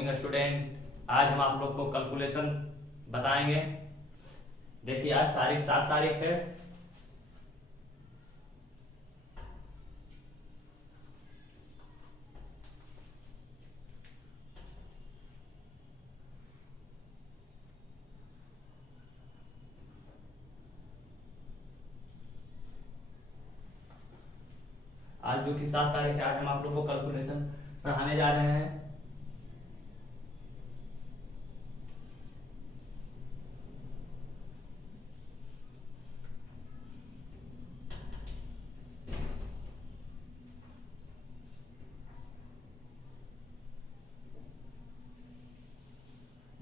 Morning student. आज हम आप लोग को कैलकुलेशन बताएंगे। देखिए आज तारीख 7 तारीख है। आज जो कि 7 तारीख है, आज हम आप लोग को कैलकुलेशन पढ़ाने जा रहे हैं।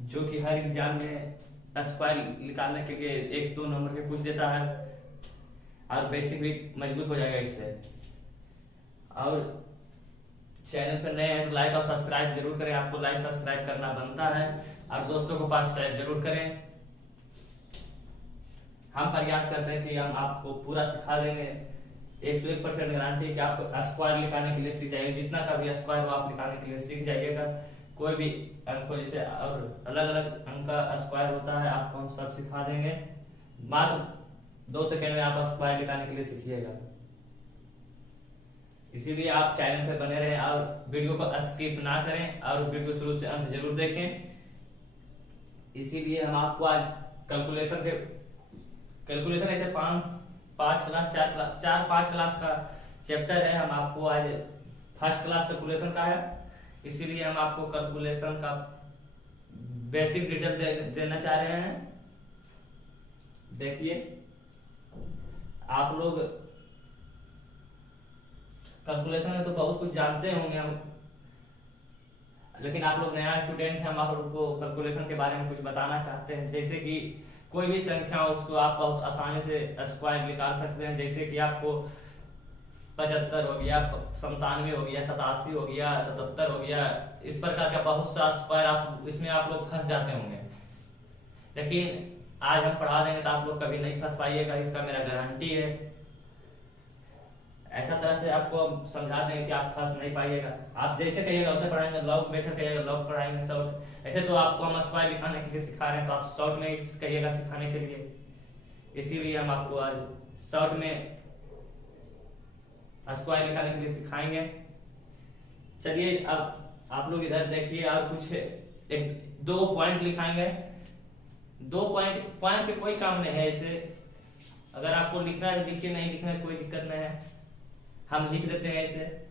जो कि हर एग्जाम में स्क्वायर निकालने के लिए 1-2 नंबर के पूछ देता है और बेसिक भी मजबूत हो जाएगा इससे। और चैनल पर नए हैं तो लाइक और सब्सक्राइब जरूर करें। आपको लाइक सब्सक्राइब करना बनता है और दोस्तों को पास शेयर जरूर करें। हम प्रयास करते हैं कि हम आपको पूरा सिखा देंगे। 101% गारंटी कि आप स्क्वायर निकालने के लिए सीख जाइएगा। जितना का भी स्क्वायर हो आप निकालने के लिए सीख जाइएगा। कोई भी अंक जैसे और अलग अलग अंक का स्क्वायर होता है, आपको हम सब सिखा देंगे। मात्र 2 सेकंड में आप स्क्वायर निकालने के लिए सीखिएगा। इसीलिए आप चैनल पे बने रहें और वीडियो को स्किप ना करें और वीडियो शुरू से अंत जरूर देखें। इसीलिए हम आपको आज कैलकुलेशन ऐसे 5 क्लास 4-5 क्लास का चैप्टर है। हम आपको आज फर्स्ट क्लास कैलकुलेशन का है, इसीलिए हम आपको कैलकुलेशन का बेसिक डिटेल देना चाह रहे हैं। देखिए आप लोग कैलकुलेशन में तो बहुत कुछ जानते होंगे हम, लेकिन आप लोग नया स्टूडेंट हैं। हम आप लोग को कैलकुलेशन के बारे में कुछ बताना चाहते हैं। जैसे कि कोई भी संख्या हो उसको आप बहुत आसानी से स्क्वायर निकाल सकते हैं। जैसे कि आपको 75 हो गया, 97 हो गया, 87 हो गया, 77 हो गया, इस प्रकार का बहुत सा स्क्वायर आप इसमें आप लोग फंस जाते होंगे। लेकिन आज हम पढ़ा देंगे तो आप लोग कभी नहीं फंस पाइएगा, इसका मेरा गारंटी है। ऐसा तरह से आपको हम समझा देंगे कि आप फंस नहीं पाइएगा। आप जैसे कहिएगा वैसे पढ़ाएंगे। लॉग मेथड कहिएगा लॉग पढ़ाएंगे, शॉर्ट। ऐसे तो आपको हम स्क्वायर लिखाने के लिए सिखा रहे हैं तो आप शॉर्ट में कहिएगा सिखाने के लिए। इसीलिए हम आपको आज शॉर्ट में स्क्वायर लिखाने के लिए सिखाएंगे। चलिए अब आप लोग इधर देखिए और कुछ 1-2 पॉइंट लिखाएंगे। 2 पॉइंट पे कोई काम नहीं है। ऐसे अगर आपको लिखना है लिखिए, नहीं लिखना है कोई दिक्कत नहीं है, हम लिख देते हैं ऐसे।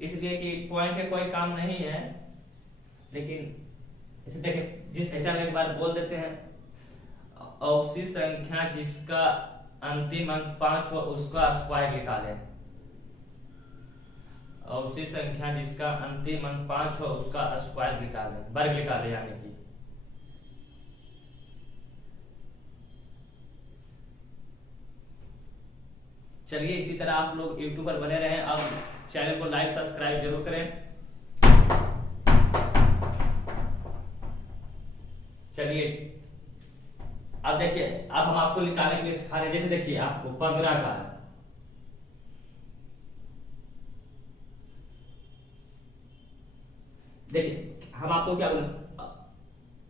इसलिए कि पॉइंट पे कोई काम नहीं है। लेकिन इसे देखिए, जिस ऐसा एक बार बोल देते हैं, ऐसी संख्या जिसका अंतिम अंक 5 हो उसका स्क्वायर निकालें। ऐसी संख्या जिसका अंतिम अंक 5 हो उसका स्क्वायर निकालें, वर्ग निकालें यानी कि। चलिए इसी तरह आप लोग YouTube पर बने रहें और चैनल को लाइक सब्सक्राइब जरूर करें। चलिए अब देखिए, अब हम आपको निकालने के लिए सिखा रहे हैं। जैसे देखिए आपको 15 का है, देखिए हम आपको क्या बोले,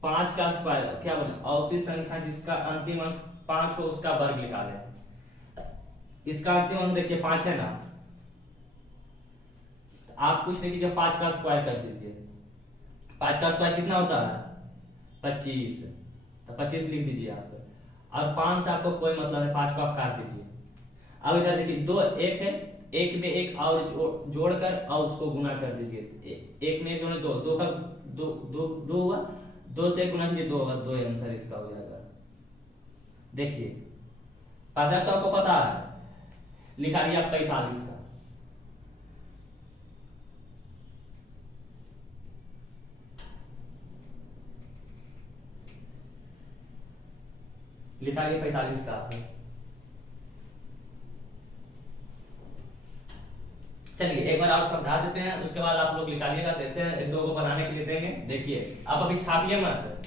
5 का स्क्वायर क्या बोले, ऐसी संख्या जिसका अंतिम अंक 5 हो उसका वर्ग निकालें। इसका अंतिम अंक देखिए 5 है ना, आप कुछ नहीं कीजिए, 5 का स्क्वायर कर दीजिए। 5 का स्क्वायर कितना होता है? 25। तो 25 लिख दीजिए आप। और 5 से आपको कोई मतलब है, 5 को आप काट दीजिए। अब इधर देखिए 2 1 है, 1 में 1 और जोड़कर और उसको गुना कर दीजिए। 1 में 1 गुना 2, 2 का 2 हुआ, 2 से गुना कीजिए 2 होगा, 2 आंसर इसका हो जाएगा। देखिए 15 तो आपको पता है, लिखा लिया 45 का। लिखा लिया 45 का। चलिए एक बार आप समझा देते हैं, उसके बाद आप लोग निकालिएगा। देते हैं 1-2 को बनाने के लिए देंगे। देखिए आप अभी छापिए मत,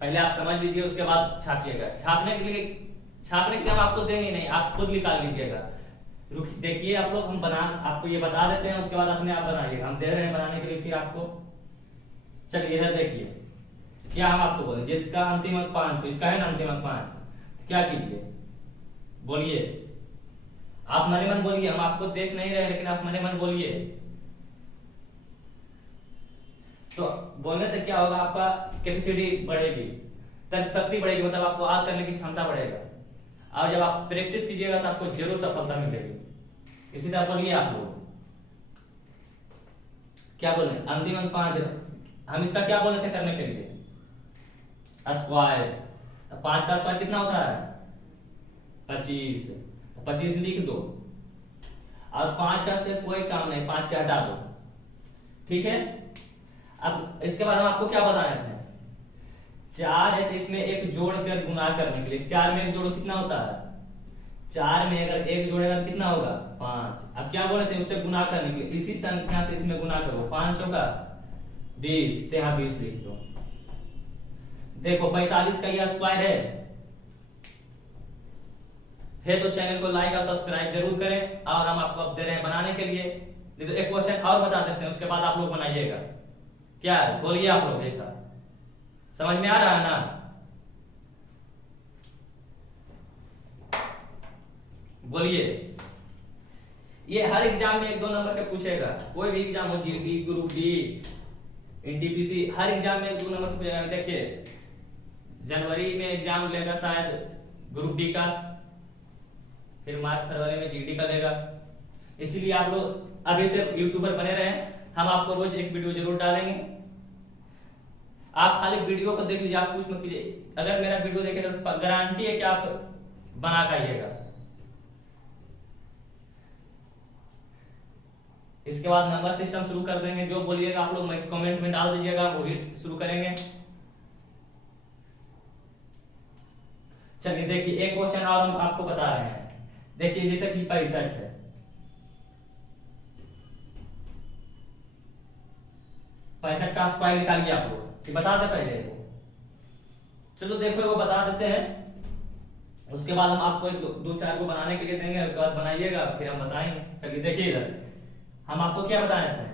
पहले आप समझ लीजिए उसके बाद छापिएगा। छापने के लिए हम आपको देंगे नहीं, आप खुद निकाल लीजिएगा। देखिए आप लोग, हम आपको ये बता देते हैं, उसके बाद अपने आप बनाइएगा। हम दे रहे हैं बनाने के लिए, फिर आपको चलिए इधर देखिए, क्या हम आपको बोले, जिसका अंतिम अंक 5 हो, इसका है ना अंतिम अंक 5, क्या कीजिए, बोलिए, आप मने मन बोलिए, हम आपको देख नहीं रहे लेकिन आप मने मन बोलिए। तो बोलने से क्या होगा, आपका कैपेसिटी बढ़ेगी, तर्क शक्ति बढ़ेगी, मतलब आपको याद करने की क्षमता बढ़ेगा, और जब आप प्रैक्टिस कीजिएगा तो आपको जरूर सफलता मिलेगी। इसी तरह बोलिए आप लोग, क्या बोल रहे हैं, अंतिम अंक 5 है, हम इसका क्या बोले थे करने के लिए, स्क्वायर। 5 का स्क्वायर कितना होता है, 25, 25 लिख दो, और 5 का से कोई काम नहीं, 5 के हटा दो, ठीक है। अब इसके बाद हम आपको क्या बताए थे, 4 है तो इसमें एक जोड़ कर गुना करने के लिए, 4 में एक जोड़ो कितना होता है, 4 में अगर एक जोड़ेगा तो कितना होगा, 5। अब क्या बोले थे, उससे गुना करने के लिए इसी संख्या से इसमें गुना करो, 5 होगा 20, यहाँ 20 लिख दो। देखो 45 का यह स्क्वायर है तो चैनल को लाइक और सब्सक्राइब जरूर करें, और हम आपको अब दे रहे हैं बनाने के लिए। नहीं तो एक क्वेश्चन और बता देते हैं, उसके बाद आप लोग बनाइएगा, क्या है बोलिए आप लोग, ऐसा समझ में आ रहा है ना, बोलिए। ये हर एग्जाम में 1-2 नंबर के पूछेगा, कोई भी एग्जाम हो, जीडी, ग्रुप डी, एनटीपीसी, हर एग्जाम में 1-2 नंबर पूछेगा। देखिए जनवरी में एग्जाम लेगा शायद ग्रुप डी का, फिर मार्च फरवरी में जीडी का लेगा। इसीलिए आप लोग अभी से यूट्यूबर बने रहे, हम आपको रोज एक वीडियो जरूर डालेंगे, आप खाली वीडियो को देख लीजिए, आप कुछ मत कीजिए। अगर मेरा वीडियो देखेगा तो गारंटी है कि आप बना के आइएगा। इसके बाद नंबर सिस्टम शुरू कर देंगे, जो बोलिएगा आप लोग कमेंट में डाल दीजिएगा, वही शुरू करेंगे। चलिए देखिए एक क्वेश्चन और हम आपको बता रहे हैं, देखिए जैसे कि 65 है, 65 का स्क्वायर निकालिए आप लोग, बता दे पहले वो, चलो देखो वो बता देते हैं, उसके बाद हम आपको 2-4 को बनाने के लिए देंगे, उसके बाद बनाइएगा फिर हम बताएंगे। चलिए देखिए इधर हम आपको क्या बताए थे,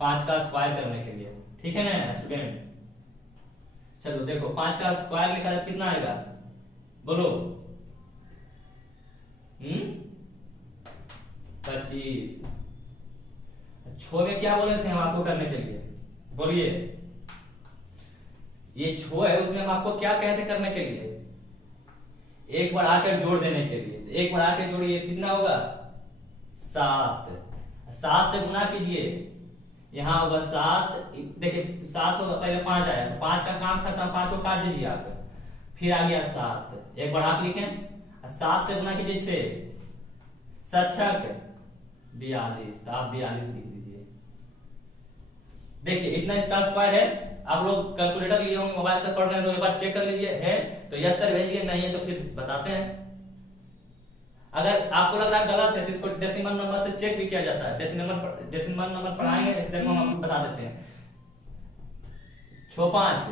5 का स्क्वायर करने के लिए, ठीक है ना स्टूडेंट। चलो देखो 5 का स्क्वायर निकाले कितना आएगा, बोलो 25। 6 में क्या बोले थे हम आपको करने के लिए, बोलिए, ये 6 है उसमें हम आपको क्या कहते करने के लिए, एक बढ़ाकर जोड़ देने के लिए, एक बढ़ा के जोड़िए कितना होगा 7, 7 से गुना कीजिए, यहां होगा 7, देखिए 7 होगा, पहले 5 आया तो 5 का काम खत्म, 5 को काट दीजिए आप, फिर आ गया 7, एक बढ़ा के लिखें, 7 से गुना कीजिए 6, 7 छक 42, तो आप 42 लिख दीजिए। देखिए इतना इसका स्क्वायर है, आप लोग कैलकुलेटर लिए होंगे, मोबाइल से पढ़ रहे हैं तो एक बार चेक कर लीजिए, है तो यस सर भेजिए, नहीं है तो फिर बताते हैं। अगर आपको लग रहा है गलत है तो इसको डेसिमल नंबर से चेक भी किया जाता है, डेसिमल नंबर पढ़ाएंगे, इस देखो हम आपको बता देते हैं। 6 5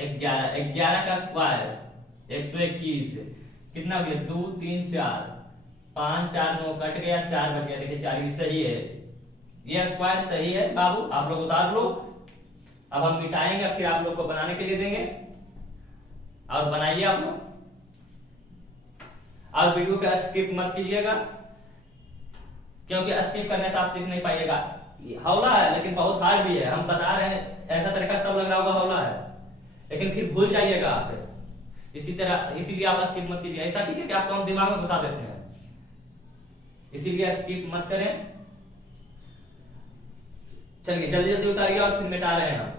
11, 11 का स्क्वायर 121, कितना हो गया 2 3 4, 5 4 9 कट गया, 4 बच गया, देखिए 4 सही है, ये स्क्वायर सही है बाबू, आप लोग उतार लो। अब हम मिटाएंगे, फिर आप लोग को बनाने के लिए देंगे, और बनाइए आप लोग, और वीडियो का स्किप मत कीजिएगा, क्योंकि स्किप करने से आप सीख नहीं पाइएगा। हौला है लेकिन बहुत हार्ड भी है, हम बता रहे हैं, ऐसा तरीका सब लग रहा होगा हौला है, लेकिन फिर भूल जाइएगा आप। इसी तरह इसीलिए आप स्किप मत कीजिए, ऐसा कीजिए कि आपको हम दिमाग में घुसा देते हैं, इसीलिए स्किप मत करें। चलिए जल्दी जल्दी उतारिए, और फिर मिटा रहे हैं हम,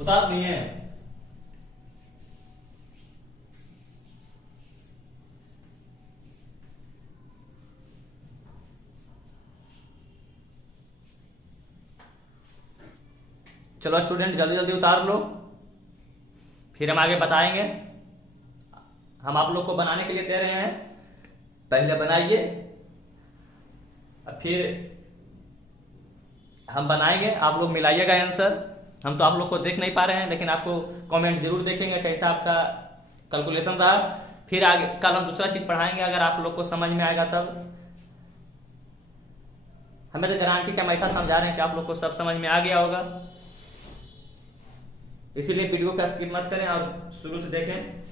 उतार नहीं है। चलो स्टूडेंट जल्दी जल्दी उतार लो, फिर हम आगे बताएंगे। हम आप लोग को बनाने के लिए दे रहे हैं, पहले बनाइए, फिर हम बनाएंगे, आप लोग मिलाइएगा आंसर। हम तो आप लोग को देख नहीं पा रहे हैं, लेकिन आपको कमेंट जरूर देखेंगे कैसा आपका कैलकुलेशन रहा। फिर आगे कल हम दूसरा चीज पढ़ाएंगे, अगर आप लोग को समझ में आएगा तब। हमें तो गारंटी के हमेशा समझा रहे हैं कि आप लोग को सब समझ में आ गया होगा, इसीलिए वीडियो का स्किप मत करें और शुरू से देखें।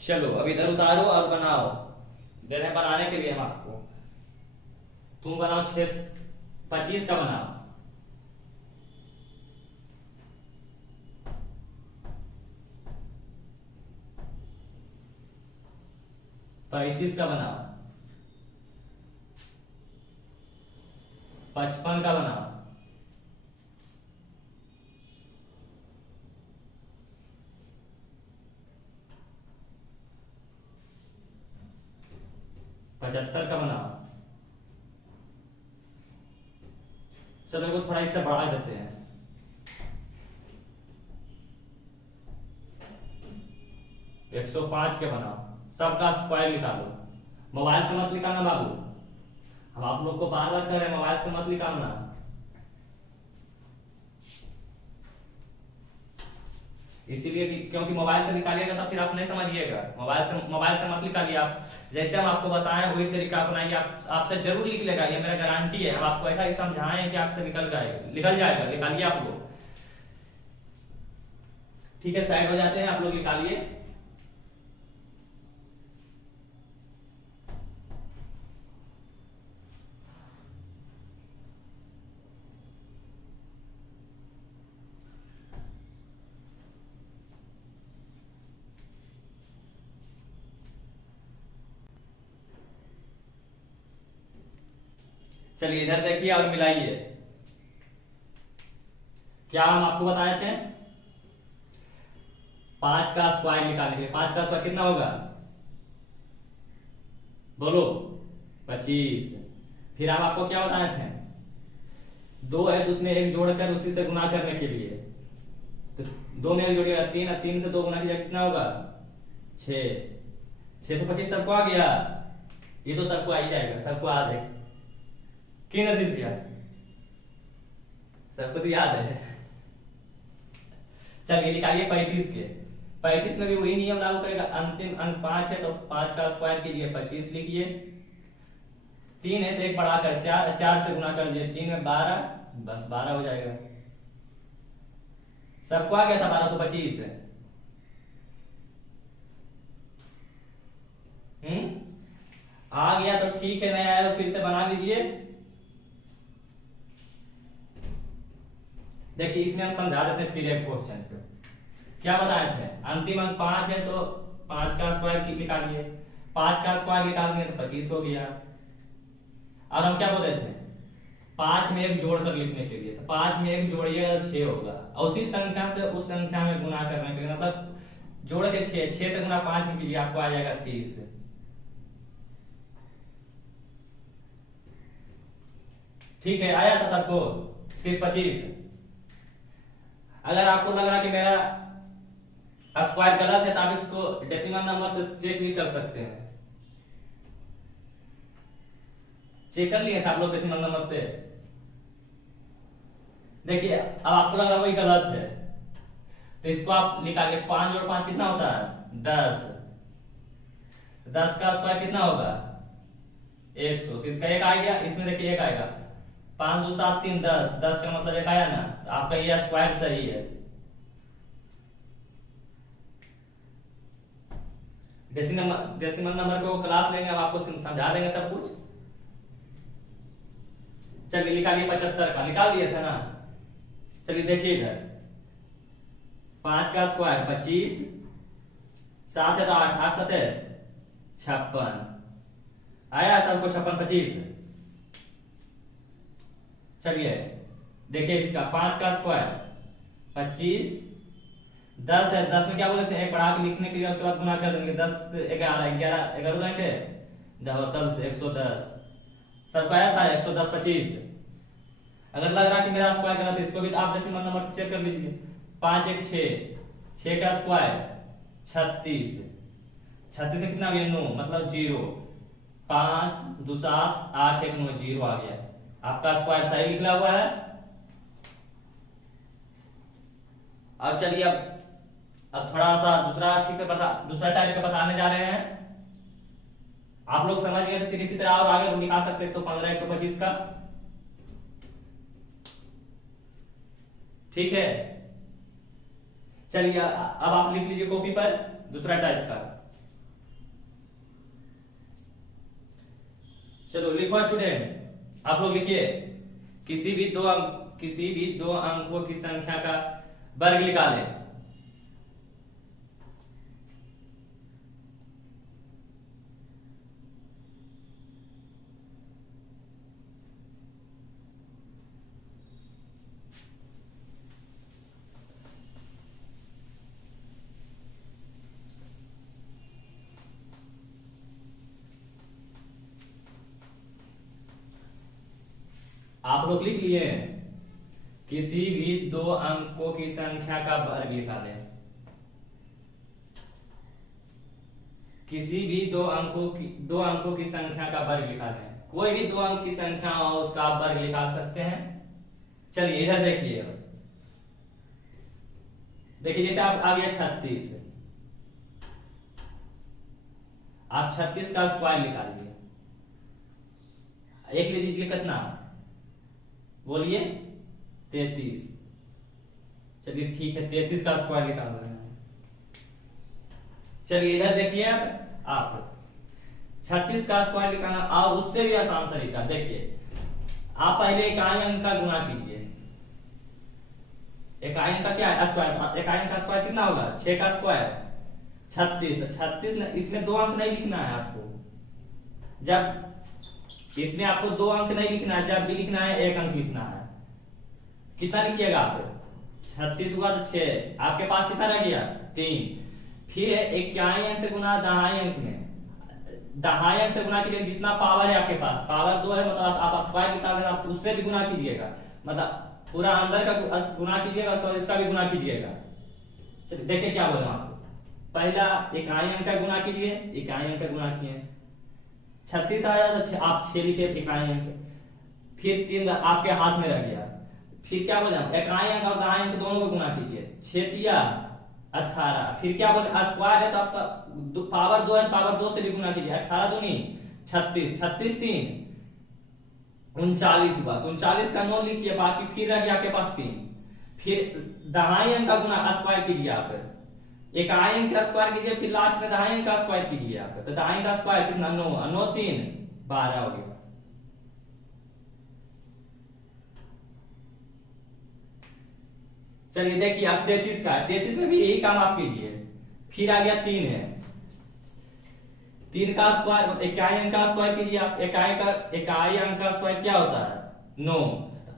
चलो अब इधर उतारो और बनाओ, दे रहे हैं बनाने के लिए हम आपको। तुम बनाओ 25 का बनाओ। पैंतीस का बनाओ। 55 का बनाओ। 75 का बनाओ। चलो इसको थोड़ा इससे बढ़ा देते हैं। 105 के बनाओ। सबका स्क्वायर निकालो, मोबाइल से मत निकालना बाबू, हम आप लोग को बार बार कह रहे हैं मोबाइल से मत निकालना। इसीलिए क्योंकि मोबाइल से निकालिएगा तो फिर आप नहीं समझिएगा। मोबाइल से मत निकालिए आप, जैसे हम आपको बताएं वही तरीका अपनाइए। आपसे जरूर निकलेगा, ये मेरा गारंटी है। हम आपको ऐसा ही समझाएं कि आपसे निकल जाएगा। निकालिए आप लोग। ठीक है, साइड हो जाते हैं, आप लोग निकालिए। चलिए इधर देखिए और मिलाइए। क्या हम आपको बताए थे? 5 का स्क्वायर निकालने के लिए। 5 का स्क्वायर कितना होगा बोलो? 25। फिर हम आपको क्या बताए थे? 2 है तो उसमें 1 जोड़कर उसी से गुना करने के लिए, तो 2 में 1 जोड़िएगा 3, 3 से 2 गुना किया कितना होगा? 6। 625 सबको आ गया? ये तो सबको आ ही जाएगा, सबको आ जाएगा। किन अर्जित दिया? सबको तो याद है। चलिए निकालिए 35 के। 35 में भी वही नियम लागू करेगा। अंतिम अंक 5 है तो 5 का स्क्वायर कीजिए, 25 लिखिए। 3 है तो 1 बढ़ाकर 4 से गुना कर दिए, 3 में 12, बस 12 हो जाएगा। सबको आ गया था 1225? आ गया तो ठीक है, नहीं आया तो फिर से बना लीजिए। देखिए इसमें हम समझा देते हैं फिर एक क्वेश्चन पे। क्या बताए थे? अंतिम अंक 5 है तो 5 का स्क्वायर निकालिए। 5 का स्क्वायर निकालेंगे तो 25 हो गया। और हम क्या बोले थे? 5 में 1 जोड़कर लिखने के लिए, तो 5 में 1 जोड़िएगा तो 6 होगा, और उसी संख्या से उस संख्या में गुना करने के लिए, मतलब जोड़ के 6 से गुना 5 में कीजिए, आपको आ जाएगा 30। ठीक है, आया था सबको 30-25? अगर आपको लग रहा कि मेरा स्क्वायर गलत है तो आप इसको डेसिमल नंबर से चेक भी कर सकते हैं। चेक कर लिए थे आप लोग डेसिमल नंबर से? देखिए अब आपको लग रहा वही गलत है तो इसको आप निकालिए। 5 जोड़ 5 कितना होता है? 10। 10 का स्क्वायर कितना होगा? 100। तो इसका 1 आ गया, इसमें देखिए 1 आएगा। 5 2 7 3 10, 10 का मतलब 1 आया ना, तो आपका यह स्क्वायर सही है। डेसिमल नंबर को क्लास लेंगे, हम आपको समझा देंगे सब कुछ। चलिए निकालिए 75 का। निकाल दिए थे ना? चलिए देखिए इधर 5 का स्क्वायर 25, 7 है तो 8, 8 7 है 56। आया सबको 56-25? चलिए देखिए इसका 5 का स्क्वायर 25, 10 है, 10 में क्या बोले थे? 1 बढ़ा के लिखने के लिए, उसके बाद गुना कर देंगे। 10 से 11, 11 देंगे, 10 से 110। सबका आया था 110-25। अगर लग रहा कि मेरा स्क्वायर गलत है, इसको भी आप डेसिमल नंबर से चेक कर लीजिए। 5 1 6, 6 का स्क्वायर 36। 36 में कितना गया? 9, मतलब 0। 5 2 7 8 1 9, 0 आ गया। आपका स्क्वायर सही निकला हुआ है। अब चलिए अब थोड़ा सा दूसरा टाइप का बताने जा रहे हैं। आप लोग समझ गए तो फिर इसी तरह और आगे निकाल सकते हैं 115 125 का। ठीक है, चलिए अब आप लिख लीजिए कॉपी पर दूसरा टाइप का। चलो लिखो स्टूडेंट, आप लोग लिखिए किसी भी दो अंकों की संख्या का वर्ग निकालें। आप लोग लिख लिए किसी भी दो अंकों की संख्या का वर्ग निकालें। किसी भी दो अंकों की संख्या का वर्ग निकालें। कोई भी दो अंक की संख्या हो उसका आप वर्ग निकाल सकते हैं। चलिए इधर देखिए, जैसे आप आ गया 36, आप 36 का स्क्वायर निकालिए। एक ले लीजिए, कितना बोलिए? 33। चलिए ठीक है, 33 का स्क्वायर निकाल रहे हैं। चलिए इधर देखिए, अब आप 36 का स्क्वायर निकालना और उससे भी आसान तरीका देखिए, आप पहले इकाई अंक का गुणा कीजिए। इकाई अंक का क्या है? स्क्वायर। इकाई अंक का स्क्वायर कितना होगा? 6 का स्क्वायर 36। 36 इसमें दो अंक नहीं लिखना है आपको। जब इसमें आपको दो अंक नहीं लिखना है, जब भी लिखना है एक अंक लिखना है। कितना लिखिएगा आप? 36 हुआ तो 6, आपके पास कितना रह गया? 3। फिर इकाई अंक से गुना दहाई अंक में, दहाई अंक से गुना कीजिए। जितना पावर है आपके पास, पावर 2 है, मतलब आप स्क्वायर निकाल रहे हैं, आप उससे भी गुना कीजिएगा। मतलब पूरा अंदर का गुना कीजिएगा, उसके बाद इसका भी गुना कीजिएगा। चलिए देखिए क्या बोल रहा हूं आपको। पहला इकाई अंक का गुना कीजिए, इकाई अंक का गुना किए 36 आया तो आप 6 लिखे इकाई अंक, फिर 3 आपके हाथ में रह गया। फिर क्या बोले? इकाई अंक और दहाई अंक दोनों को गुना कीजिए। 6 तिया 18। फिर क्या बोले? स्क्वायर है तो आपका पावर 2 है, पावर 2 से भी गुना कीजिए। 18 दूनी 36, 36 3 39 हुआ। तो 39 का 9 लिखिए, बाकी फिर रह गया आपके पास 3। फिर दहाई अंक का गुना स्क्वायर कीजिए आप, इकाई अंक का स्क्वायर कीजिए, फिर लास्ट में दहाई अंक का स्क्वायर कीजिए आप। तो दहाई का स्क्वायर कितना? 9, 9 3 12 हो गया। चलिए देखिए आप 33 का, 33 में भी यही काम आप कीजिए। फिर आ गया 3 है, 3 का स्क्वायर इकाई अंक का स्क्वायर कीजिए आप। इकाई अंक का स्क्वायर क्या होता है? 9।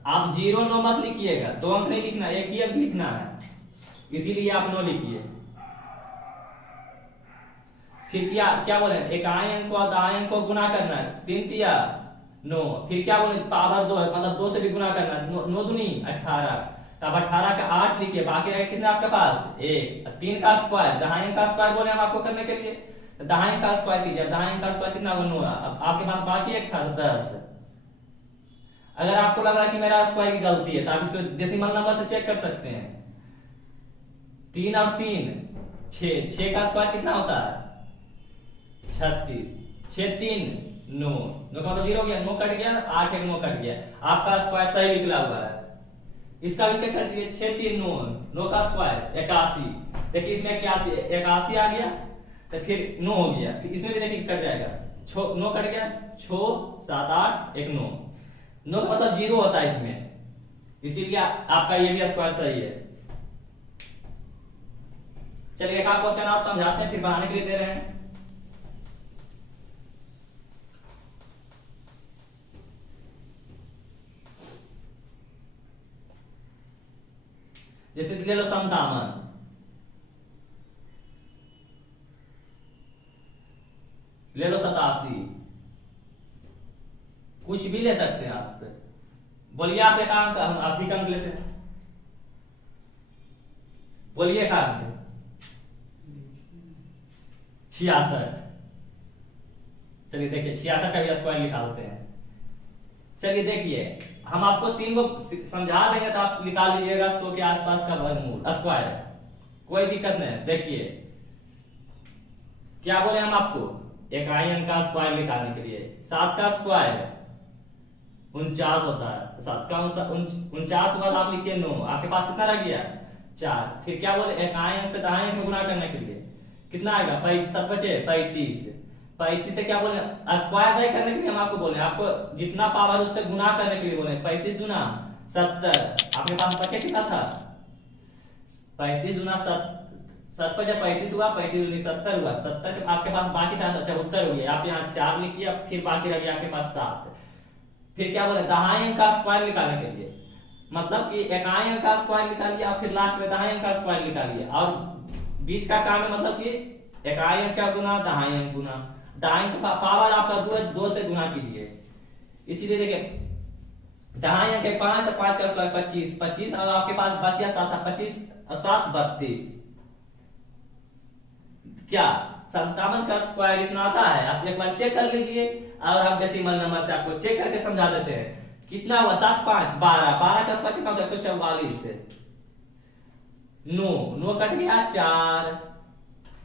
आप 0 9 मत लिखिएगा, दो अंक नहीं लिखना, एक ही अंक लिखना है, इसीलिए आप 9 लिखिए। फिर क्या बोले? इकाई अंक और दहाई अंक को गुना करना है। 3 तिया 9। फिर क्या बोले? पावर 2 है, मतलब 2 से भी गुना करना है। 9 दूनी 18। तब 18 का 8 लिखिए, बाकी रहे कितना आपके पास? 1। 3 का स्क्वायर, दहाई अंक का स्क्वायर बोले हम आपको करने के लिए, दहाई अंक का स्क्वायर कीजिए। दहाई अंक का स्क्वायर कितना होगा? 9। अब आपके पास बाकी एक था 10। अगर आपको लग रहा है कि मेरा स्क्वायर की गलती है तो आप इसको डेसिमल नंबर से चेक कर सकते हैं। 3 और 3 6, 6 का स्क्वायर कितना होता है? 36। 6 3 9, 9 का तो 0 हो गया, 9 कट गया, 8 1 9 कट गया। आपका स्क्वायर सही निकला हुआ है। इसका भी चेक कर दीजिए। 6 3 9, 9 का स्क्वायर 81। देखिए इसमें 81 आ गया, तो फिर 9 हो गया। फिर इसमें भी देखिए कट जाएगा, 9 कट गया, 6 7 8 1 9। 9 का मतलब 0 होता है इसमें, इसीलिए आपका ये भी स्क्वायर सही है। चलिए एक आप क्वेश्चन आप समझाते हैं, फिर बनाने के लिए दे रहे हैं। जैसे ले लो समतामन, ले लो 87, कुछ भी ले सकते हैं आप। बोलिए आप एक अंक, हम आप भी अंक लेते हैं। बोलिए एक अंक 66। चलिए देखिए 66 का भी स्क्वायर निकालते हैं। चलिए देखिए हम आपको 3 को समझा देंगे तो आप निकाल लीजिएगा 100 के आसपास का वर्गमूल स्क्वायर है, कोई दिक्कत नहीं है। देखिए क्या बोले हम आपको? इकाई अंक का स्क्वायर निकालने के लिए 7 का स्क्वायर 49 होता है, तो 7 का 49 के बाद आप लिखिए 9, आपके पास कितना रह गया 4। फिर क्या बोले इकाई अंक से दाएं अंक में गुना करने के लिए कितना आएगा 7 बचे 35, 35 से क्या बोले स्क्वायर नहीं करने के लिए हम आपको बोले, आपको जितना पावर उससे गुना करने के लिए बोले 35 गुना 70, आपके पास बचे कितना था 35 गुना 7 बचा 35 हुआ, 35 गुनी 70 हुआ, 70 के आपके पास बाकी था 74 हो गया, आप यहाँ 4 लिखिए, फिर बाकी रह गया आपके पास 7। फिर क्या बोले दाहिने अंक का स्क्वायर निकालने के लिए, मतलब कि इकाई अंक का स्क्वायर निकालिए और फिर लास्ट में दाहिने अंक का स्क्वायर निकालिए, और बीच का काम है मतलब कि इकाई अंक का गुना दाहिने अंक गुना, दाहिने का पावर आपका 2 से गुना कीजिए, इसीलिए देखिए दाहिने अंक 5 तो 5 का स्क्वायर 25, 25 और आपके पास बच गया 7, 25 और 7 32, क्या 57 का स्क्वायर इतना आता है, आप एक बार चेक कर लीजिए, और हम डेसिमल नंबर से आपको चेक करके समझा देते हैं। कितना हुआ 7 5 12, 12 का स्क्वायर कितना होता है 144, 9 कट गया 4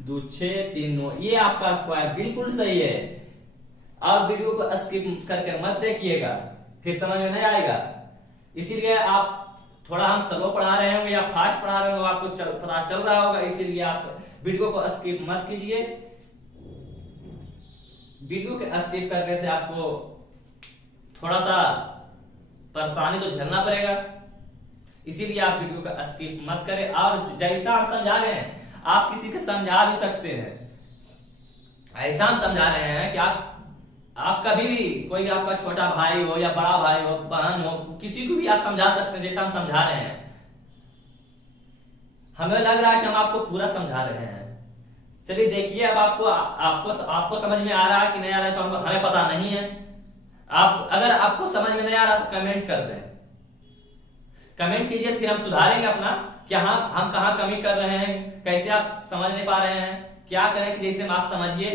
2 6 3 9, ये आपका स्क्वायर बिल्कुल सही है। और वीडियो को स्किप करके मत देखिएगा, फिर समझ में नहीं आएगा, इसीलिए आप थोड़ा हम स्लो पढ़ा रहे होंगे या फास्ट पढ़ा रहे होंगे, आपको पता चल रहा होगा, इसीलिए आप वीडियो को स्किप मत कीजिए। वीडियो के स्किप करने से आपको थोड़ा सा परेशानी तो झेलना पड़ेगा, इसीलिए आप वीडियो का स्किप मत करें, और जैसा हम समझा रहे हैं आप किसी को समझा भी सकते हैं, ऐसा हम समझा रहे हैं कि आप कभी भी कोई आपका छोटा भाई हो या बड़ा भाई हो बहन हो, किसी को भी आप समझा सकते हैं जैसा हम समझा रहे हैं। हमें लग रहा है कि हम आपको पूरा समझा रहे हैं। चलिए देखिए, अब आपको समझ में आ रहा है कि नहीं आ रहा है, तो हमें पता नहीं है। अगर आपको समझ में नहीं आ रहा तो कमेंट कर दें, कमेंट कीजिए, फिर हम सुधारेंगे अपना कि हम कहाँ कमी कर रहे हैं, कैसे आप समझ नहीं पा रहे हैं, क्या करें कि जैसे आप समझिए।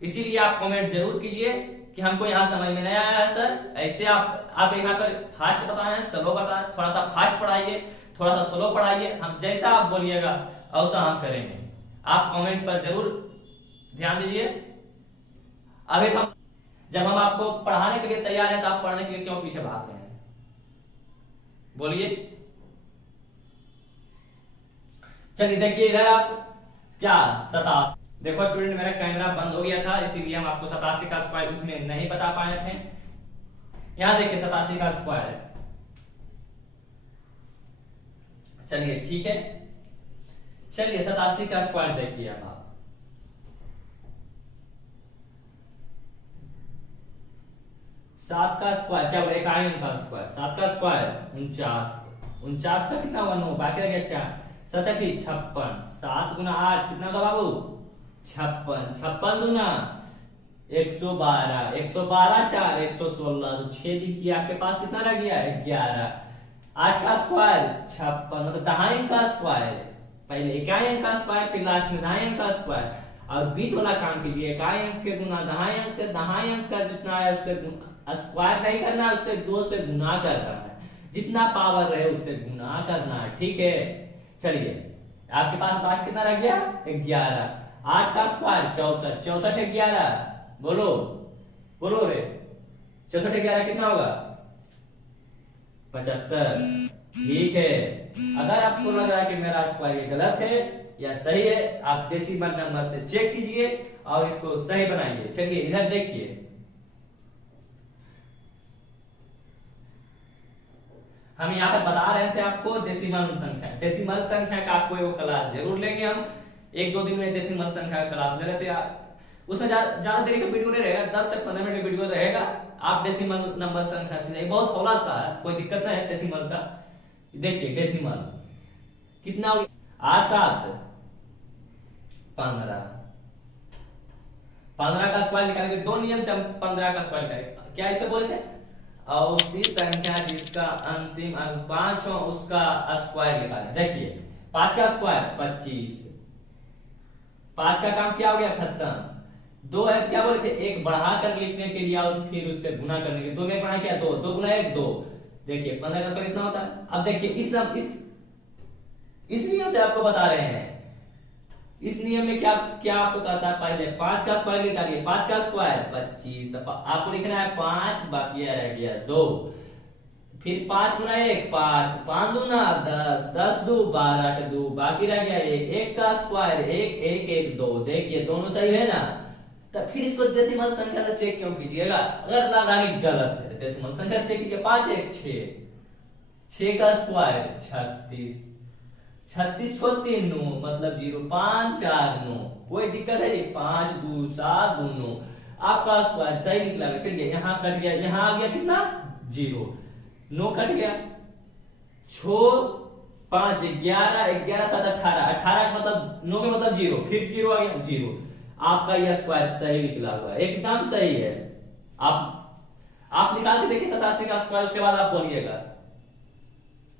इसीलिए आप कमेंट जरूर कीजिए कि हमको यहाँ समझ में नहीं आया है सर, ऐसे आप यहाँ पर फास्ट बताएं स्लो बताएं, थोड़ा सा फास्ट पढ़ाइए, थोड़ा सा स्लो पढ़ाइए, हम जैसा आप बोलिएगा वैसा हम करेंगे। आप कमेंट पर जरूर ध्यान दीजिए। अभी जब हम आपको पढ़ाने के लिए तैयार हैं तो आप पढ़ने के लिए क्यों पीछे भाग रहे हैं, बोलिए। चलिए देखिए इधर आप क्या 87, देखो स्टूडेंट मेरा कैमरा बंद हो गया था, इसीलिए हम आपको 87 का स्क्वायर उसमें नहीं बता पाए थे। यहां देखिए 87 का स्क्वायर, चलिए ठीक है, चलिए 87 का स्क्वायर देखिए। अब आप 7 का स्क्वायर क्या बोले इकाई अंक का स्क्वायर, 7 का स्क्वायर 49, 49 का कितना हुआ 9, बाकी रह गया 4, 7 56, 7 गुना 8 कितना होगा बाबू 56, 56 गुना 112, 112 4 116, तो 6 लिखिए, आपके पास कितना रह गया 11। 8 का स्क्वायर 56, मतलब दाहिने अंक का स्क्वायर, पहले इकाई अंक का स्क्वायर फिर लास्ट में दाहिने अंक का स्क्वायर, और बीच वाला काम कीजिए इकाई अंक के गुना दाहिने अंक से, दाहिने अंक का जितना है उससे स्क्वायर नहीं करना है, उससे 2 से गुना करना है, जितना पावर रहे उससे गुना करना है, ठीक है। चलिए आपके पास बाकी कितना रह गया 11, 8 का स्क्वायर 64, 64 11, बोलो बोलो रे 64 11 कितना होगा 75, ठीक है। अगर आपको लग रहा है कि मेरा स्क्वायर ये गलत है या सही है, आप डेसिमल नंबर से चेक कीजिए और इसको सही बनाइए। चलिए इधर देखिए, हम यहाँ पर बता रहे थे आपको डेसिमल संख्या, डेसिमल संख्या का आपको एक क्लास जरूर लेंगे हम, 1-2 दिन में डेसिमल संख्या का क्लास ले लेते हैं, उसमें ज्यादा देरी का वीडियो नहीं रहेगा, 10 से 15 मिनट का वीडियो रहेगा। आप डेसिमल नंबर संख्या से बहुत थोड़ा सा है, कोई दिक्कत नहीं है डेसिमल का। देखिए डेसिमल कितना हो गया 8 7 15, 15 का स्क्वायर निकालेंगे, 2 नियम से हम 15 का स्क्वायर करेंगे। क्या इसे बोले थे, और उसी संख्या जिसका अंतिम अंक 5 हो उसका स्क्वायर निकालें। देखिए 5 का स्क्वायर 25, 5 का काम क्या हो गया खत्म। 2 है क्या बोले थे, एक बढ़ाकर लिखने के लिए और फिर उससे गुना करने के, 2 में बढ़ा क्या 2, 2 गुना 1 2, देखिए 15 का स्क्वायर इतना होता है। अब देखिए इस नियम से आपको बता रहे हैं इस नियम में क्या क्या आपको कहता है, पहले 5 का स्क्वायर निकालिए, 5 का स्क्वायर 25, तो आपको लिखना है 5, बाकी रह गया 2, फिर 5 गुना 1 5, 5 दूना 10, 10 दू 12 के 2, बाकी रह गया 1, 1 का स्क्वायर 1 1 1 2, देखिए दोनों सही है ना। तो फिर इसको डेसिमल संख्या से चेक क्यों कीजिएगा, अगर लगानी गलत है डेसिमल संख्या से चेक कीजिए, 5 1 6, 6 का स्क्वायर 36, 36 छो 3 9 मतलब 0, 5 4 9, कोई दिक्कत है, 5 2 7 2 9, आपका स्क्वायर सही निकला। चलिए यहाँ कट गया, यहाँ आ गया कितना 0, 9 कट गया, छो 5 11 11 7 18, 18 का मतलब 9 का मतलब 0, फिर 0 आ गया 0, आपका यह स्क्वायर सही निकला हुआ है, एकदम सही है। आप निकाल के देखिए 87 का स्क्वायर, उसके बाद आप बोलिएगा।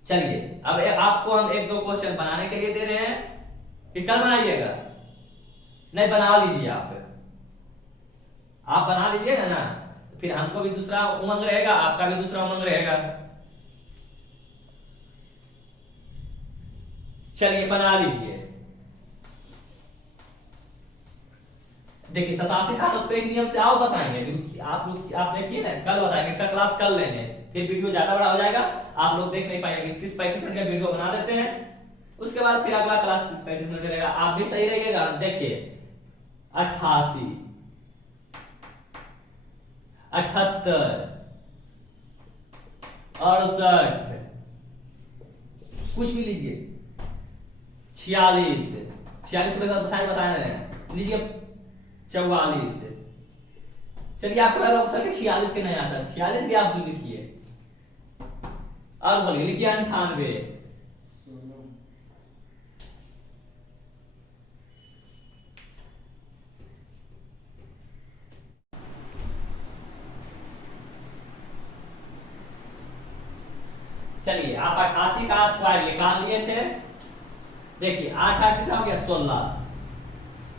चलिए अब आपको हम 1 2 क्वेश्चन बनाने के लिए दे रहे हैं, फिर कल बनाइएगा, नहीं बना लीजिए, आप बना लीजिएगा ना, फिर हमको भी दूसरा उमंग रहेगा, आपका भी दूसरा उमंग रहेगा। चलिए बना लीजिए। देखिए 87 था, उसको एक नियम से आओ बताएंगे, आप देखिए ना, कल बताएंगे, इसका क्लास कल लेंगे, फिर वीडियो ज्यादा बड़ा हो जाएगा, आप लोग देख नहीं पाएंगे। 30-35 मिनट का वीडियो बना देते हैं, उसके बाद फिर अगला क्लास 30-35 मिनट रहेगा, आप भी सही रहिएगा। देखिए 88 78 68, कुछ भी लीजिए, 46 तो सारे बताए लीजिए, 44। चलिए आपको लगा कि 46 के नहीं आता, 46 के आप लिखिए, और बोलिए लिखिए 98, चलिए आप 88 का स्क्वायर निकाल लिए थे। देखिए 8 8 कितना हो गया 16,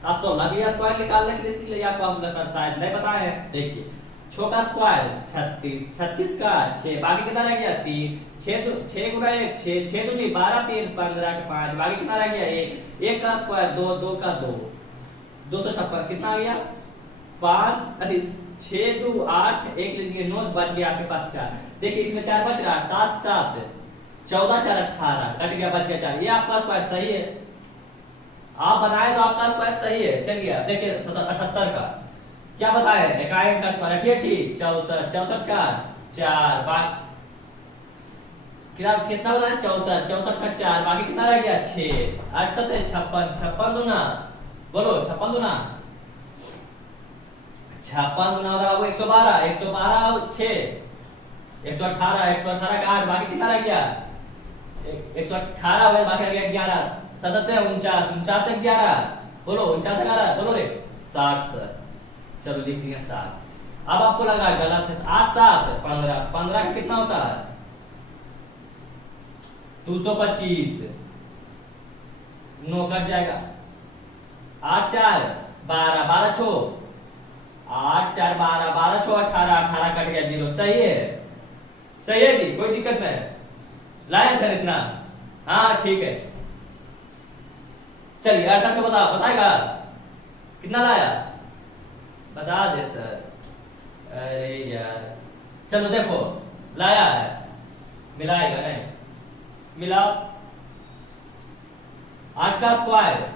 आप 16 का स्क्वायर निकालने के लिए इसीलिए आपको हम शायद नहीं पता है। देखिए 6 का स्क्वायर 36, 36 का 6, बाकी कितना रह गया 3, 6 गुना 1 6, 6 दूनी 12 3 15 का 5, बाकी कितना रह गया 1, 1 का स्क्वायर 2, 2 का 2, 256, कितना आ गया 5 6 2 8, 1 लीजिए 9, बच गया आपके पास 4। देखिए इसमें 4 बच रहा, 7 7 14 4 18, कट गया बच गया 4, ये आपका स्क्वायर सही है, आप बनाए तो आपका स्क्वायर सही है। चलिए अब देखिए 78 का क्या बताए, इकाई का स्क्वायर ठीक 64, 64 का 4, कितना बताया 64, 64 का 4, बाकी कितना रह गया 6, 8 7 56, 56 दूना बोलो 56 दूना 56 दूना होगा वो 112, 112 6 118, 118 का 8, बाकी कितना रह गया 118 हो गया, बाकी रह गया 11, 7 49, 49 से 11 बोलो 49 से 11 बोलो रे 60 सर, चलो लिख दिया 7। अब आपको लग रहा है गलत है, 8 7 15, 15 का कितना होता है 225, 9 कट जाएगा, 8 4 12, 12 छो 8 4 12, 12 छो 18, 18 कट गया 0, सही है, सही है जी, कोई दिक्कत नहीं, लाया सर इतना, हाँ ठीक है। चलिए 68 को बताओ, बताएगा कितना लाया, बता दे सर, अरे यार चलो देखो लाया है, मिलाएगा नहीं, मिलाओ 8 का स्क्वायर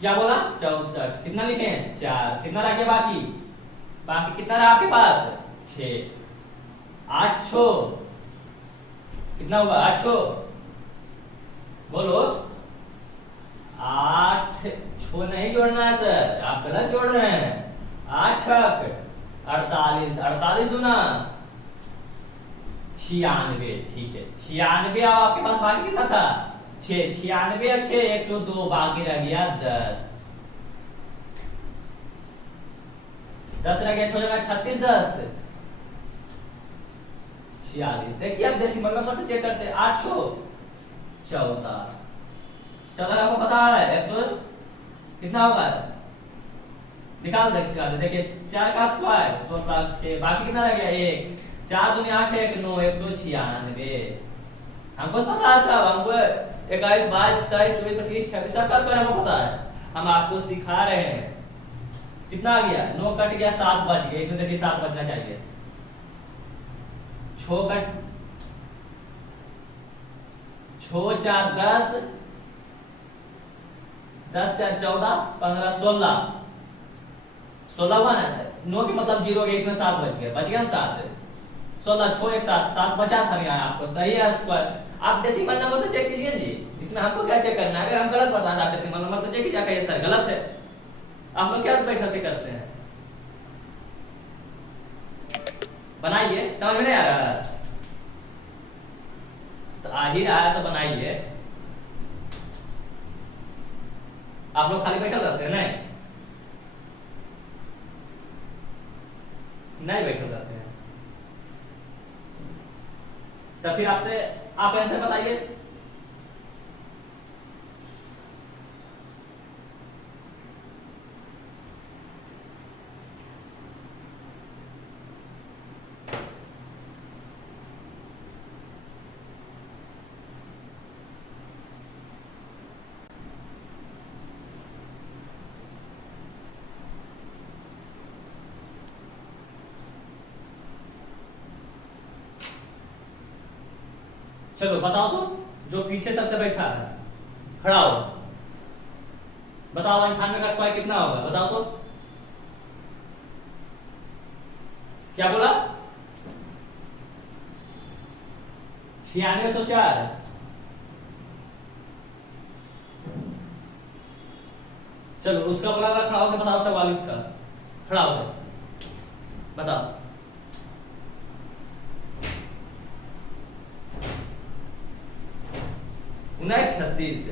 क्या बोला 64, कितना लिखे हैं 4, कितना रह गया बाकी, बाकी कितना रहा आपके पास 6, 8 छो कितना हुआ 8 छो बोलो 8 छो नहीं जोड़ना है सर, आप गलत जोड़ रहे हैं, 8 छक 48, 48 दूना 96, ठीक है 96, अब आपके पास बाकी कितना था 6, 96 और 6 102, बाकी रह गया 10, 10 रह गया, 6 जगह 36 10 46। देखिए अब डेसिमल नंबर से चेक करते हैं, 8 छो 14, चलो आपको पता है 100 कितना होगा, निकाल देखिए 4 का स्क्वायर 16 6, बाकी कितना रह गया 1, 4 दूनी 8 1 9 196, हमको पता है सब, हमको 21 22 23 24 25 26 सबका स्क्वायर हमको पता है, हम आपको सिखा रहे हैं। कितना आ गया, 9 कट गया 7 बच गया, इसमें देखिए 7 बचना चाहिए। 6 4 10 10 4 14 15 16 16 हुआ ना, 9 के मतलब 0 गया, इसमें 7 बच गया, बच गया ना 7, 16 6 1 7 7 बचा था नहीं, आपको सही है स्क्वायर। आप डेसिमल नंबर से चेक कीजिए जी, इसमें हमको क्या चेक करना है, अगर हम गलत बताएं आप डेसिमल नंबर से चेक कीजिए, क्या ये सर गलत है। आप लोग क्या बैठ के करते हैं, बनाइए, समझ में नहीं आ रहा है तो आ ही रहा है तो बनाइए। आप लोग खाली बैठल रहते हैं, नहीं बैठल रहते हैं, तो फिर आपसे आप आंसर बताइए। चलो बताओ तो, जो पीछे सबसे बैठा है खड़ा हो, बताओ 98 का स्क्वायर कितना होगा, बताओ तो। क्या बोला, 9604। चलो उसका बोला था खड़ा होकर बताओ, 44 का खड़ा होकर बताओ। 1936।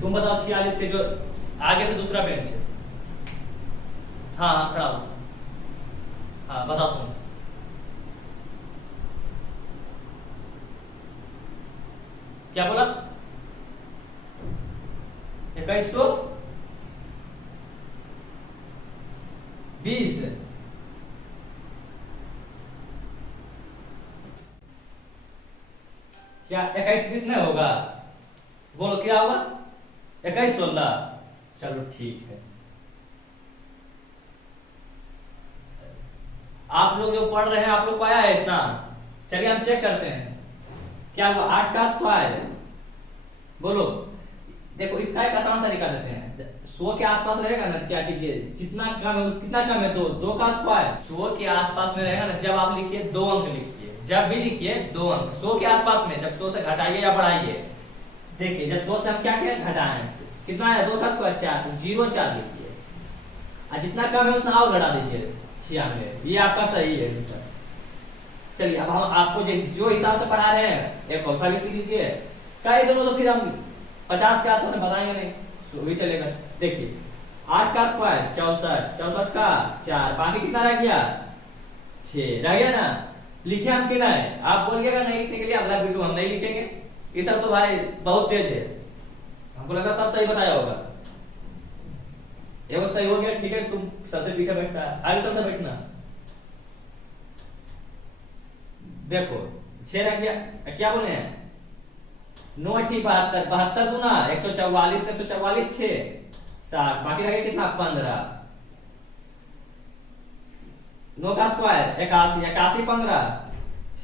तुम बताओ 46 के जो आगे से दूसरा बेंच है। हाँ हाँ खड़ा हो, हाँ बताओ तुम। क्या बोला, 2120। क्या 21 20 नहीं होगा, बोलो क्या होगा, 21 16। चलो ठीक है, आप लोग जो पढ़ रहे हैं आप लोग को आया है इतना। चलिए हम चेक करते हैं क्या हुआ, 8 का स्क्वायर, बोलो। देखो इसका एक आसान तरीका देते हैं, 100 के आसपास रहेगा ना, क्या कीजिए, जितना कम है कितना कम है, 2 का स्क्वायर 100 के आसपास में रहेगा ना, जब आप लिखिए 2 अंक लिखिए, जब भी लिखिए 2 अंक 100 के आसपास में, जब 100 से घटाइए या बढ़ाइए। देखिए जब 100 से हम क्या किया घटाएं, कितना है 2 का स्क्वायर 4, 0 4 लिखिए, और जितना कम है उतना और घटा दीजिए 96, ये आपका सही है सर। चलिए अब हम आपको जो हिसाब से पढ़ा रहे हैं एक और भी सीख लीजिए, कई दोनों तो फिर हम 50 के आसपास में बताएंगे नहीं, तो भी चलेगा। देखिए 8 का स्क्वायर 64, 64 का 4, बाकी कितना रह गया 6 रह गया ना, लिखे हम कि नहीं, आप बोलिएगा नहीं लिखने के लिए, अगला वीडियो हम नहीं लिखेंगे, ये सब तो भाई बहुत तेज है, हमको लगा सब सही बताया होगा। ये सही हो गया, ठीक है, तुम सबसे पीछे बैठता है, आगे कौन सा बैठना। देखो 6 रह गया, क्या बोले हैं 9 8 72, 72 दूना 144, 144 6 60, बाकी रह गया कितना 15। 9 का स्क्वायर 81, 81 15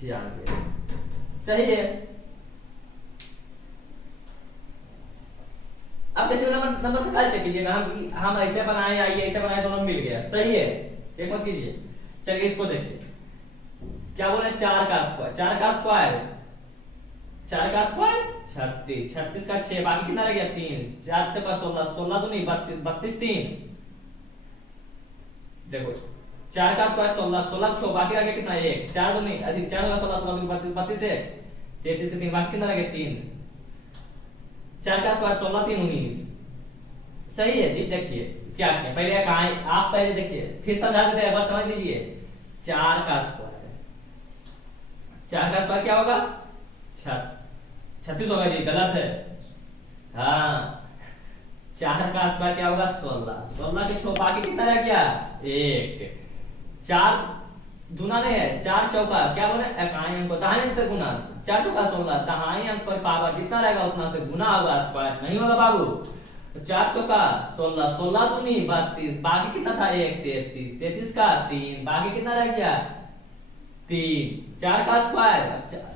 96, सही है। अब जैसे नंबर से कल चेक कीजिएगा, हम ऐसे बनाए या ये ऐसे बनाए, दोनों मिल गया, सही है, चेक मत कीजिए। चलिए इसको देखिए, क्या बोले 4 का स्क्वायर, 4 का स्क्वायर 36, 36 का 6, बाकी कितना रह गया 3, 4 का 16, 16 दूनी 32, 32 3। देखो 4 का स्क्वायर 16, 16 6, बाकी रह गया कितना 1, 4 दूनी अधिक 4 का 16, 16 32, 32 है 33 के 3, बाकी कितना रह गया 3। 4 का स्क्वायर 16 3 19, सही है जी। देखिए क्या किया, पहले कहा आप पहले देखिए, फिर समझा देते हैं, बस समझ लीजिए। 4 का स्क्वायर, 4 का स्क्वायर क्या होगा 36 होगा जी, गलत है। हाँ 4 का स्क्वायर क्या होगा 16, 16 के 6, बाकी कितना रह गया 1, 4 गुना नहीं है, 4 चौका क्या बोले, इकाई अंक को दाहिने अंक से गुना, 4 चौका 16, दाहिने अंक पर पावर जितना रहेगा उतना से गुना होगा, स्क्वायर नहीं होगा बाबू। 4 चौका 16, 16 दूनी 32, बाकी कितना था 1, 33, 33 का 3, बाकी कितना रह गया 3, 4 का स्क्वायर,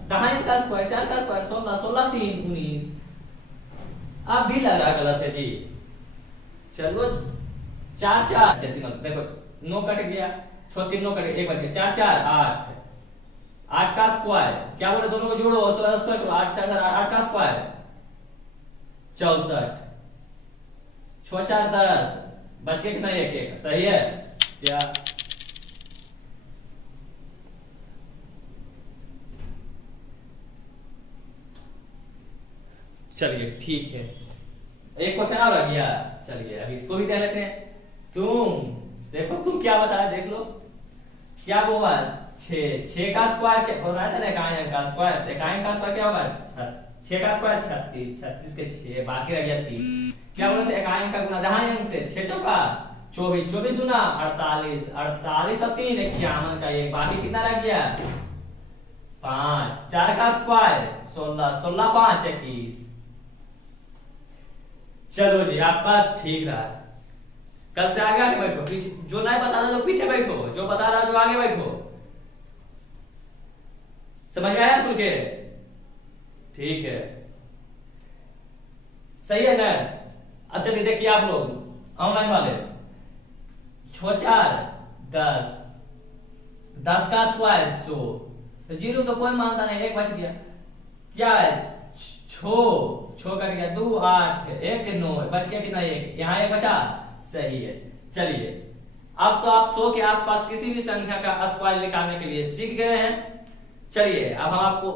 दाहिने का स्क्वायर, 4 का स्क्वायर 16, 16 3 19। अब भी लगा गलत है जी। चलो 4 4 डेसिमल देखो 9 कट गया, 6 3 9 कट गया, 1 बच गया, 4 4 8, 8 का स्क्वायर क्या बोले, दोनों को जोड़ो स्क्वायर करो, 8 4 8 का स्क्वायर 64, 6 4 10, बच गया कितना 1 1, सही है क्या। चलिए ठीक है, एक क्वेश्चन और रह गया, चलिए अभी इसको भी कह लेते हैं। तुम देखो तुम क्या बताया देख लो, क्या बोला 6 का स्क्वायर क्या हो रहा है ना, इकाई अंक का स्क्वायर, इकाई अंक का स्क्वायर क्या होगा 6 का स्क्वायर 36, 36 के 6 बाकी रह गया 3, क्या बोला था इकाई अंक का गुना दाहिने अंक से, 6 चौका 24, 24 गुना 48, 48 और 3 51 का 1, बाकी कितना रह गया 5, 4 का स्क्वायर 16, 16 5 21। चलो जी आपका ठीक रहा, कल से आगे आगे बैठो, पीछे जो नहीं बता रहा तो पीछे बैठो, जो बता रहा जो आगे बैठो, समझ में आया तुमके, ठीक है सही है ना। अब चलिए देखिए आप लोग ऑनलाइन वाले, 6 4 10, 10 का स्क्वायर 100, तो 0 तो कोई मानता नहीं, 1 बच गया, क्या है 6 कट गया, 2 8 1 9, बच गया कितना 1, यहाँ 1 बचा, सही है। चलिए अब तो आप 100 के आसपास किसी भी संख्या का स्क्वायर निकालने के लिए सीख गए हैं। चलिए अब हम आपको